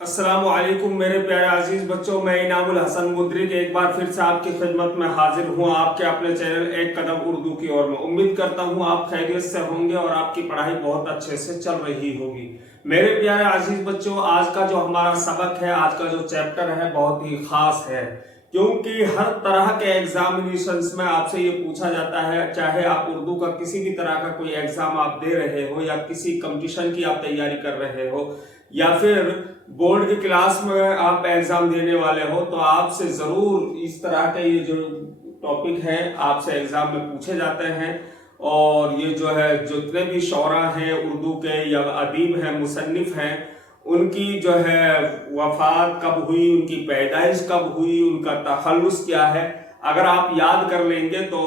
अस्सलाम वालेकुम मेरे प्यारे अजीज बच्चों, मैं इनामुल हसन मुदरिक एक बार फिर से आपकी खिदमत में हाजिर हूँ आपके अपने चैनल एक कदम उर्दू की ओर में। उम्मीद करता हूँ आप खैरियत से होंगे और आपकी पढ़ाई बहुत अच्छे से चल रही होगी। मेरे प्यारे अजीज बच्चों, आज का जो हमारा सबक है, आज का जो चैप्टर है, बहुत ही खास है, क्योंकि हर तरह के एग्जामिनेशंस में आपसे ये पूछा जाता है, चाहे आप उर्दू का किसी भी तरह का कोई एग्जाम आप दे रहे हो या किसी कंपटीशन की आप तैयारी कर रहे हो या फिर बोर्ड की क्लास में आप एग्जाम देने वाले हो, तो आपसे जरूर इस तरह के ये जो टॉपिक है आपसे एग्जाम में पूछे जाते हैं। और ये जो है जितने भी शौरा हैं उर्दू के या अदीब हैं, मुसन्निफ हैं, उनकी जो है वफात कब हुई, उनकी पैदाइश कब हुई, उनका तखल्लुस क्या है, अगर आप याद कर लेंगे तो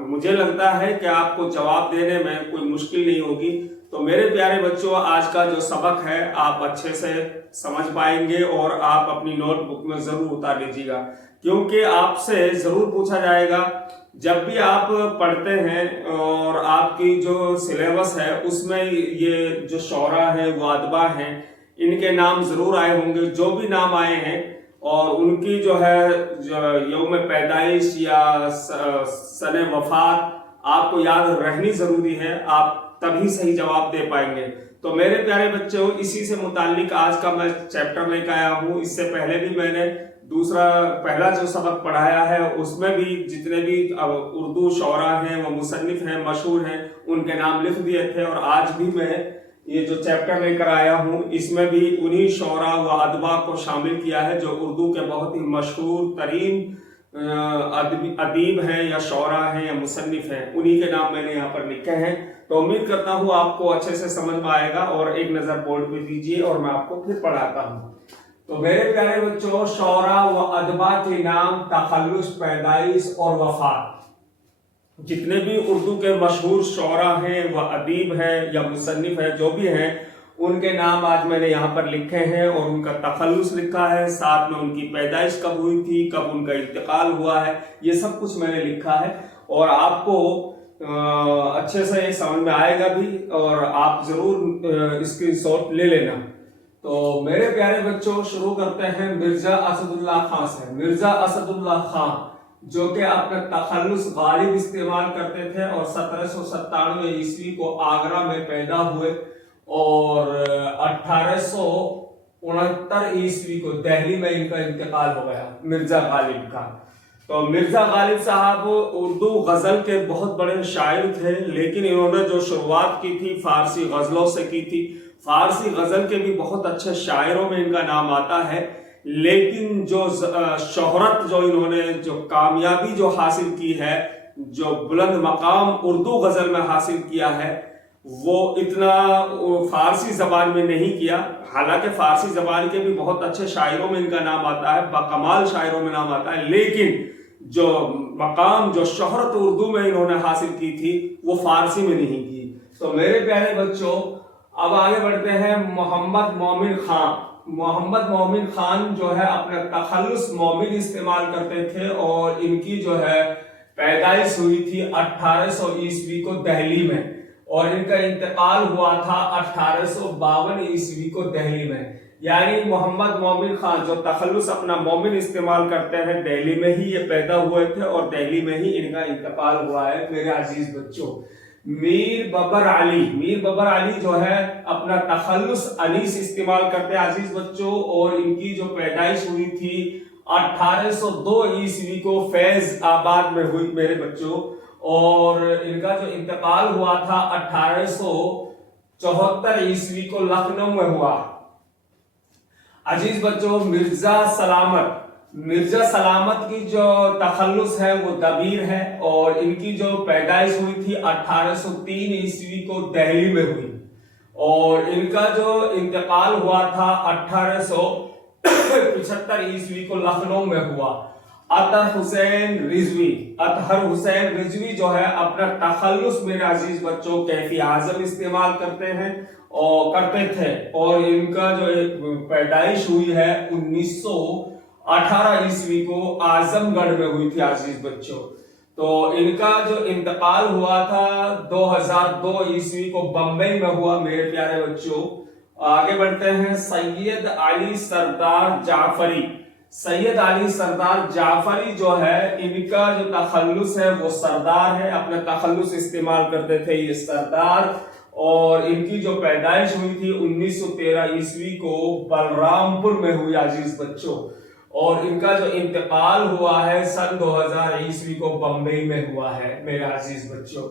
मुझे लगता है कि आपको जवाब देने में कोई मुश्किल नहीं होगी। तो मेरे प्यारे बच्चों, आज का जो सबक है आप अच्छे से समझ पाएंगे और आप अपनी नोटबुक में जरूर उतार लीजिएगा, क्योंकि आपसे जरूर पूछा जाएगा जब भी आप पढ़ते हैं और आपकी जो सिलेबस है उसमें ये जो शौरा है वो अदबा हैं, इनके नाम जरूर आए होंगे। जो भी नाम आए हैं और उनकी जो है यौम पैदाइश या सने वफात आपको याद रहनी जरूरी है, आप तभी सही जवाब दे पाएंगे। तो मेरे प्यारे बच्चों, इसी से मुताल्लिक आज का मैं चैप्टर लेकर आया हूँ। इससे पहले भी मैंने पहला जो सबक पढ़ाया है उसमें भी जितने भी उर्दू शौरा हैं, वो मुसन्निफ हैं, मशहूर हैं, उनके नाम लिख दिए थे। और आज भी मैं ये जो चैप्टर लेकर आया हूँ इसमें भी उन्हीं शौरा व अदबा को शामिल किया है जो उर्दू के बहुत ही मशहूर तरीन अदीब हैं या शौरा हैं या मुसन्निफ हैं, उन्हीं के नाम मैंने यहाँ पर लिखे हैं। तो उम्मीद करता हूँ आपको अच्छे से समझ में आएगा। और एक नजर बोर्ड पे दीजिए और मैं आपको फिर पढ़ाता हूँ। तो मेरे प्यारे बच्चों, शौरा व अदबा के नाम, तखल्लुस, पैदाइश और वफात, जितने भी उर्दू के मशहूर शौरा हैं व अदीब हैं या मुसन्निफ हैं, जो भी हैं, उनके नाम आज मैंने यहाँ पर लिखे हैं और उनका तखल्लुस लिखा है, साथ में उनकी पैदाइश कब हुई थी, कब उनका इंतकाल हुआ है, ये सब कुछ मैंने लिखा है। और आपको अच्छे से ये समझ में आएगा भी और आप जरूर स्क्रीनशॉट ले लेना। तो मेरे प्यारे बच्चों, शुरू करते हैं मिर्जा असदुल्ला खान से। मिर्जा असदुल्ला खान जो कि अपना तखल्लुस गालिब इस्तेमाल करते थे और 1797 ईस्वी को आगरा में पैदा हुए और 1869 ईस्वी को दिल्ली में इनका इंतकाल हो गया, मिर्जा गालिब का। तो मिर्जा गालिब साहब उर्दू गजल के बहुत बड़े शायर थे, लेकिन इन्होंने जो शुरुआत की थी फारसी गजलों से की थी। फारसी गजल के भी बहुत अच्छे शायरों में इनका नाम आता है, लेकिन जो शोहरत, जो इन्होंने जो कामयाबी जो हासिल की है, जो बुलंद मकाम उर्दू गजल में हासिल किया है, वो इतना फारसी जबान में नहीं किया। हालांकि फारसी जबान के भी बहुत अच्छे शायरों में इनका नाम आता है, बाकमाल शायरों में नाम आता है, लेकिन जो मकाम, जो शोहरत उर्दू में इन्होंने हासिल की थी वो फारसी में नहीं की। तो मेरे प्यारे बच्चों, अब आगे बढ़ते हैं। मोहम्मद मोमिन खान। मोहम्मद मोमिन खान जो है अपना तखल्लुस मोमिन इस्तेमाल करते थे और इनकी जो है पैदाइश हुई थी 1800 ईस्वी को दिल्ली में और इनका इंतकाल हुआ था 1852 ईस्वी को दिल्ली में। यानी मोहम्मद मोमिन खान जो तखल्लुस अपना मोमिन इस्तेमाल करते हैं, दिल्ली में ही ये पैदा हुए थे और दिल्ली में ही इनका इंतकाल हुआ है। मेरे अजीज बच्चों, मीर बबर अली जो है अपना तखल्लुस अनीस इस्तेमाल करते हैं अजीज बच्चों, और इनकी जो पैदाइश हुई थी 1802 ईस्वी को फैज आबाद में हुई मेरे बच्चों, और इनका जो इंतकाल हुआ था 1874 ईस्वी को लखनऊ में हुआ। अजीज बच्चों, मिर्जा सलामत की जो तखल्लुस है वो दबीर है और इनकी जो पैदाइश हुई थी 1803 ईस्वी को दिल्ली में हुई और इनका जो इंतकाल हुआ था 1875 ईस्वी को लखनऊ में हुआ। अतहर हुसैन रिजवी जो है अपना तखल्लुस मेरे अजीज बच्चों कैफी आजम इस्तेमाल करते थे और इनका जो पैदाइश हुई है 1918 ईस्वी को आजमगढ़ में हुई थी अजीज बच्चों। तो इनका जो इंतकाल हुआ था 2002 ईस्वी को बम्बई में हुआ मेरे प्यारे बच्चों। आगे बढ़ते हैं। सैयद अली सरदार जाफरी। सैयद अली सरदार जाफरी जो है, इनका जो तखल्लुस है वो सरदार है, अपना तखल्लुस इस्तेमाल करते थे ये सरदार। और इनकी जो पैदाइश हुई थी 1913 ईस्वी को बलरामपुर में हुई अजीज बच्चों। और इनका जो इंतकाल हुआ है सन 2000 ईस्वी को बम्बई में हुआ है मेरे अजीज बच्चों।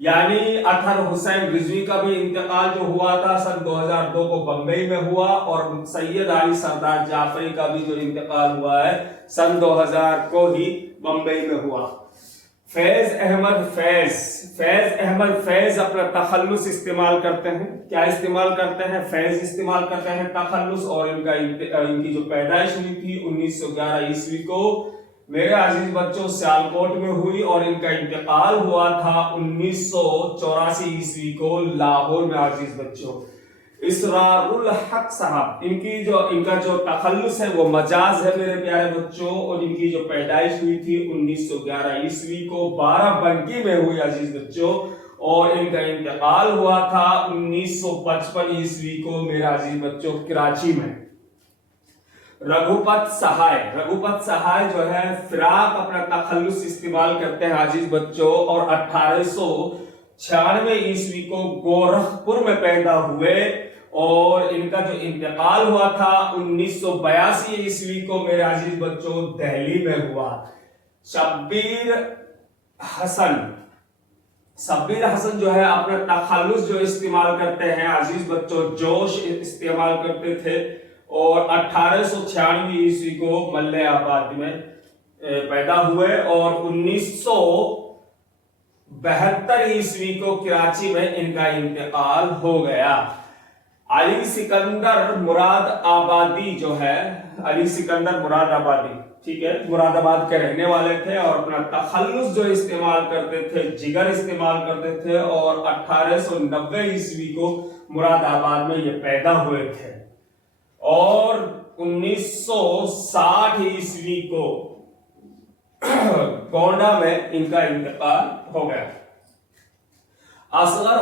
यानी अतहर हुसैन रिजवी का भी इंतकाल जो हुआ था सन 2002 को बम्बई में हुआ, और सैयद अली सरदार जाफरी का भी जो इंतकाल हुआ है सन 2000 को ही बम्बई में हुआ। फैज अहमद फैज अपना तखल्लुस इस्तेमाल करते हैं। क्या इस्तेमाल करते हैं? फैज इस्तेमाल करते हैं तखल्लुस। और इनकी जो पैदाइश हुई थी 1911 ईस्वी को मेरे अजीज बच्चों सियालकोट में हुई, और इनका इंतकाल हुआ था 1984 ईस्वी को लाहौर में अजीज बच्चों। इसरारुल हक साहब, इनका जो तखल्लुस है वो मजाज है मेरे प्यारे बच्चों। और इनकी जो पैदाइश हुई थी 1911 ईस्वी को बाराबंकी में हुई अजीज बच्चों। और इनका इंतकाल हुआ था 1955 ईस्वी को मेरे अजीज बच्चों कराची में। रघुपत सहाय जो है फिराक अपना तखल्लुस इस्तेमाल करते हैं अजीज बच्चों। और 1896 ईस्वी को गोरखपुर में पैदा हुए, और इनका जो इंतकाल हुआ था 1982 ईस्वी को मेरे अजीज बच्चों दिल्ली में हुआ। शब्बीर हसन जो है अपना तखल्लुस जो इस्तेमाल करते हैं अजीज बच्चों, जोश इस्तेमाल करते थे। और 1896 ईस्वी को मल्लाबाद में पैदा हुए, और 1972 ईस्वी को कराची में इनका इंतकाल हो गया। अली सिकंदर मुरादाबादी जो है, अली सिकंदर मुरादाबादी, ठीक है, मुरादाबाद के रहने वाले थे। और अपना तखल्लुस जो इस्तेमाल करते थे, जिगर इस्तेमाल करते थे। और 1890 ईस्वी को मुरादाबाद में ये पैदा हुए थे। और 1960 ईस्वी को गोंडा में इनका इंतकाल हो गया। असगर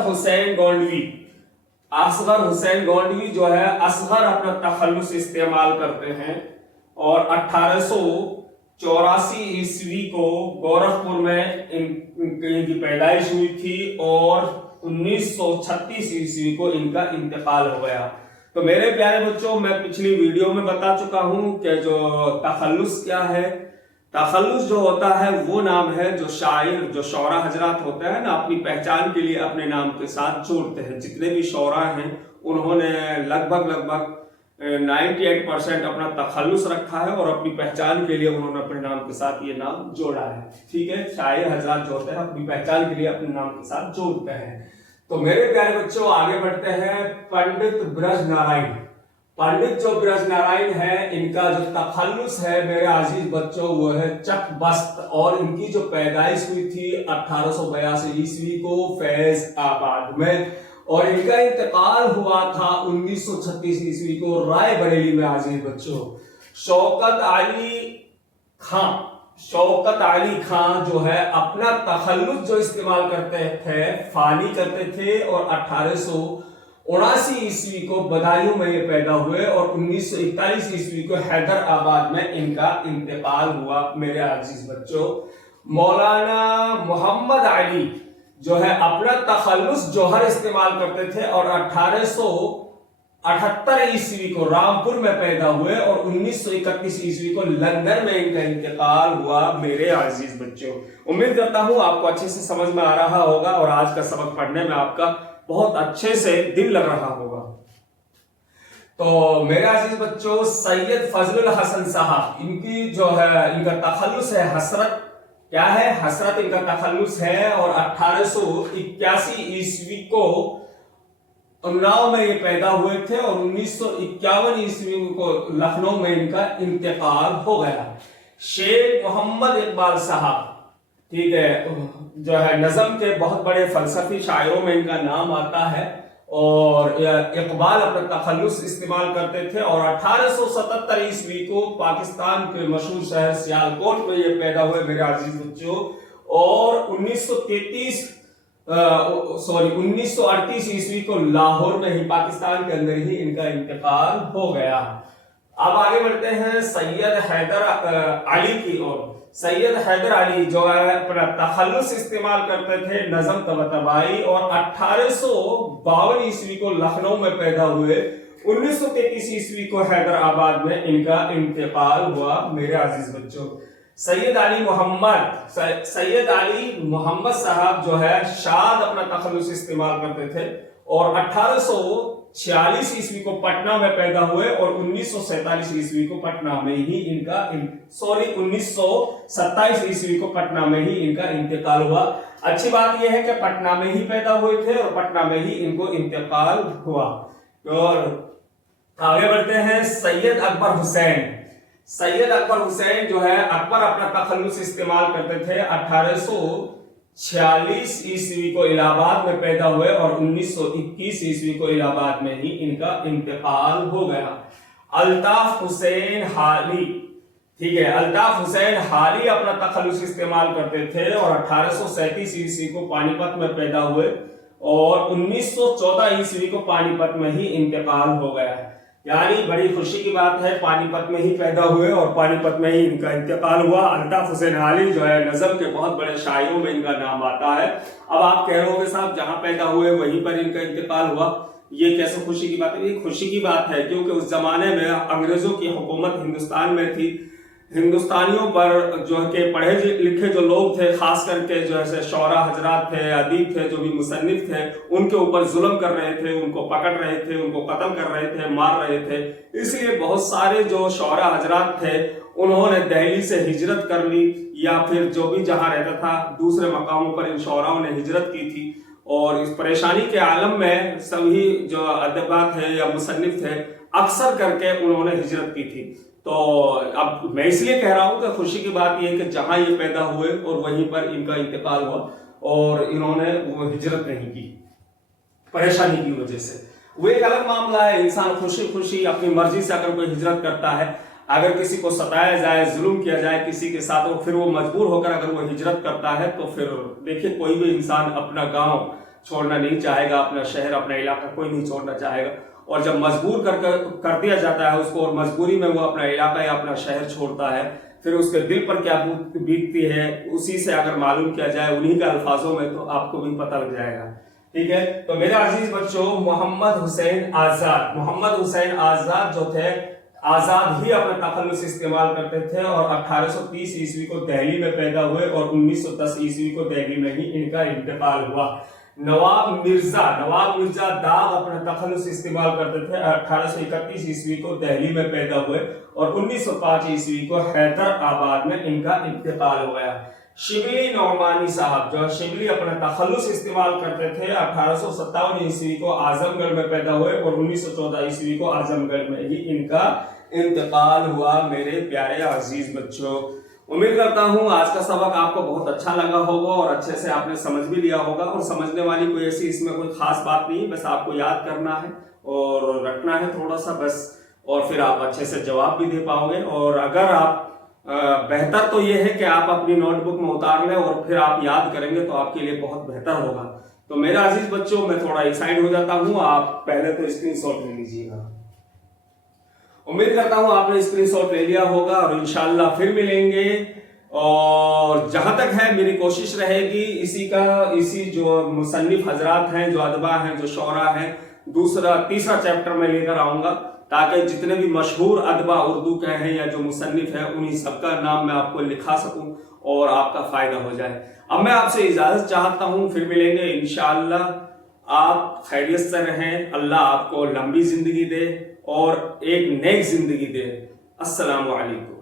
हुसैन गोंडवी जो है, असगर अपना तखल्लुस इस्तेमाल करते हैं। और 1884 ईस्वी को गोरखपुर में इनकी पैदाइश हुई थी, और 1936 ईस्वी को इनका इंतकाल हो गया। तो मेरे प्यारे बच्चों, मैं पिछली वीडियो में बता चुका हूं कि जो तखल्लुस क्या है। तखल्लुस जो होता है वो नाम है जो शायर, जो शौरा हजरात होते हैं ना, अपनी पहचान के लिए अपने नाम के साथ जोड़ते हैं। जितने भी शौरा हैं उन्होंने लगभग 98% अपना तखल्लुस रखा है, और अपनी पहचान के लिए उन्होंने अपने नाम के साथ ये नाम जोड़ा है। ठीक है, शायर हजरात जो होते हैं अपनी पहचान के लिए अपने नाम के साथ जोड़ते हैं। तो मेरे प्यारे बच्चों आगे बढ़ते हैं। पंडित जो ब्रजनारायण है, इनका जो तखल्लुस है मेरे अजीज बच्चों वो है चक बस्त। और इनकी जो पैदाइश हुई थी 1882 ईस्वी को फैज आबाद में, और इनका इंतकाल हुआ था 1936 ईस्वी को राय बरेली में अजीज बच्चों। शौकत अली खां जो है अपना तखल्लुस जो इस्तेमाल करते थे, फानी करते थे। और 1879 ईस्वी को बदायूं में ये पैदा हुए, और 1941 ईस्वी को हैदराबाद में इनका इंतकाल हुआ मेरे अजीज बच्चों। मौलाना मोहम्मद अली जो है अपना तखल्लुस जौहर इस्तेमाल करते थे, और 1878 ईस्वी को रामपुर में पैदा हुए, और 1931 ईस्वी को लंदन में इनका इंतकाल हुआ मेरे अजीज बच्चों। उम्मीद करता हूं आपको अच्छे से समझ में आ रहा होगा, और आज का सबक पढ़ने में आपका बहुत अच्छे से दिल लग रहा होगा। तो मेरे अजीज बच्चों, सैयद फजलुल हसन साहब, इनकी जो है इनका तखल्लुस है हसरत। क्या है? हसरत इनका तखल्लुस है। और 1881 ईस्वी को उन्नाव में ये पैदा हुए थे, और 1951 ईस्वी को लखनऊ में इनका इंतकाल हो गया। शेख मोहम्मद इकबाल साहब, ठीक है, जो है नज़म के बहुत बड़े फलसफी शायरों में इनका नाम आता है। और इकबाल अपना तखल्लुस इस्तेमाल करते थे। और 1877 ईस्वी को पाकिस्तान के मशहूर शहर सियालकोट में ये पैदा हुए मेरे अजीज बच्चों। और 1933 1938 ईस्वी को लाहौर में ही, पाकिस्तान के अंदर ही इनका इंतकाल हो गया। अब आगे बढ़ते हैं सैयद हैदर अली की ओर। सैयद हैदर अली जो है अपना तखल्लुस इस्तेमाल करते थे, नज़म तबतबाई, और 1852 ईस्वी को लखनऊ में पैदा हुए। 1933 ईस्वी को हैदराबाद में इनका इंतकाल हुआ। मेरे अजीज बच्चों, सैयद अली मोहम्मद साहब जो है शाद अपना तखल्लुस इस्तेमाल करते थे और 1846 ईस्वी को पटना में पैदा हुए और 1947 ईस्वी को पटना में ही इनका 1927 ईस्वी को पटना में ही इनका इंतकाल हुआ। अच्छी बात यह है कि पटना में ही पैदा हुए थे और पटना में ही इनको इंतकाल हुआ। और आगे बढ़ते हैं सैयद अकबर हुसैन। सैयद अकबर हुसैन जो है, अकबर अपना तखल्लुस इस्तेमाल करते थे। 1846 ईस्वी को इलाहाबाद में पैदा हुए और 1921 ईस्वी को इलाहाबाद में ही इनका इंतकाल हो गया। अल्ताफ हुसैन हाली, ठीक है, अल्ताफ हुसैन हाली अपना तखल्लुस इस्तेमाल करते थे और 1837 ईस्वी को पानीपत में पैदा हुए और 1914 ईस्वी को पानीपत में ही इंतकाल हो गया। यानी बड़ी खुशी की बात है, पानीपत में ही पैदा हुए और पानीपत में ही इनका इंतकाल हुआ। अल्ताफ हुसैन हाली जो है नज़म के बहुत बड़े शायरों में इनका नाम आता है। अब आप कह रहे हो कि साहब जहां पैदा हुए वहीं पर इनका इंतकाल हुआ, ये कैसे खुशी की बात है? ये खुशी की बात है क्योंकि उस जमाने में अंग्रेजों की हुकूमत हिंदुस्तान में थी। हिंदुस्तानियों पर जो है कि पढ़े लिखे जो लोग थे, खास करके जो है शौरा हजरात थे, अदीब थे, जो भी मुसन्निफ थे, उनके ऊपर जुल्म कर रहे थे, उनको पकड़ रहे थे, उनको कत्ल कर रहे थे, मार रहे थे। इसलिए बहुत सारे जो शौरा हजरात थे उन्होंने दिल्ली से हिजरत कर ली या फिर जो भी जहां रहता था दूसरे मकामों पर इन शौराओं ने हिजरत की थी। और इस परेशानी के आलम में सभी जो अदबा थे या मुसन्निफ थे अक्सर करके उन्होंने हिजरत की थी। तो अब मैं इसलिए कह रहा हूं कि खुशी की बात यह है कि जहां ये पैदा हुए और वहीं पर इनका इंतकाल हुआ और इन्होंने वो हिजरत नहीं की परेशानी की वजह से। वो एक अलग मामला है, इंसान खुशी खुशी अपनी मर्जी से अगर कोई हिजरत करता है, अगर किसी को सताया जाए, जुल्म किया जाए किसी के साथ और फिर वो मजबूर होकर अगर वो हिजरत करता है तो फिर देखिए कोई भी इंसान अपना गांव छोड़ना नहीं चाहेगा, अपना शहर, अपना इलाका कोई नहीं छोड़ना चाहेगा। और जब मजबूर कर दिया जाता है उसको और मजबूरी में वो अपना इलाका या अपना शहर छोड़ता है, फिर उसके दिल पर क्या बीतती है उसी से अगर मालूम किया जाए उन्हीं के अल्फाजों में तो आपको भी पता लग जाएगा। ठीक है, तो मेरे अजीज बच्चों, मोहम्मद हुसैन आजाद जो थे, आजाद ही अपना तखल्लुस इस्तेमाल करते थे और 1830 ईस्वी को दिल्ली में पैदा हुए और 1910 ईस्वी को दिल्ली में ही इनका इंतकाल हुआ। नवाब मिर्जा दाग अपना तखल्लुस इस्तेमाल करते थे। 1831 ईस्वी को दिल्ली में पैदा हुए और 1905 ईस्वी को हैदराबाद में इनका इंतकाल हो गया। शिबली नौमानी साहब जो शिबली अपना तखल्लुस इस्तेमाल करते थे। 1857 ईस्वी को आजमगढ़ में पैदा हुए और 1914 ईस्वी को आजमगढ़ में ही इनका इंतकाल हुआ। मेरे प्यारे अजीज बच्चों, उम्मीद करता हूं आज का सबक आपको बहुत अच्छा लगा होगा और अच्छे से आपने समझ भी लिया होगा। और समझने वाली कोई ऐसी इसमें कोई खास बात नहीं, बस आपको याद करना है और रखना है थोड़ा सा बस, और फिर आप अच्छे से जवाब भी दे पाओगे। और अगर आप बेहतर तो ये है कि आप अपनी नोटबुक में उतार लें और फिर आप याद करेंगे तो आपके लिए बहुत बेहतर होगा। तो मेरे अजीज बच्चों, मैं थोड़ा एक्साइट हो जाता हूँ, आप पहले तो स्क्रीनशॉट ले लीजिएगा। उम्मीद करता हूं आपने स्क्रीनशॉट ले लिया होगा और इंशाल्लाह फिर मिलेंगे। और जहां तक है मेरी कोशिश रहेगी इसी जो मुसन्निफ हजरात हैं, जो अदबा हैं, जो शौरा हैं, तीसरा चैप्टर में लेकर आऊंगा ताकि जितने भी मशहूर अदबा उर्दू के हैं या जो मुसन्निफ हैं उन्हीं सबका नाम मैं आपको लिखा सकूं और आपका फायदा हो जाए। अब मैं आपसे इजाजत चाहता हूं, फिर मिलेंगे इंशाल्लाह। आप खैरियत से रहें, अल्लाह आपको लंबी जिंदगी दे और एक नेक जिंदगी दे। अस्सलामु अलैकुम।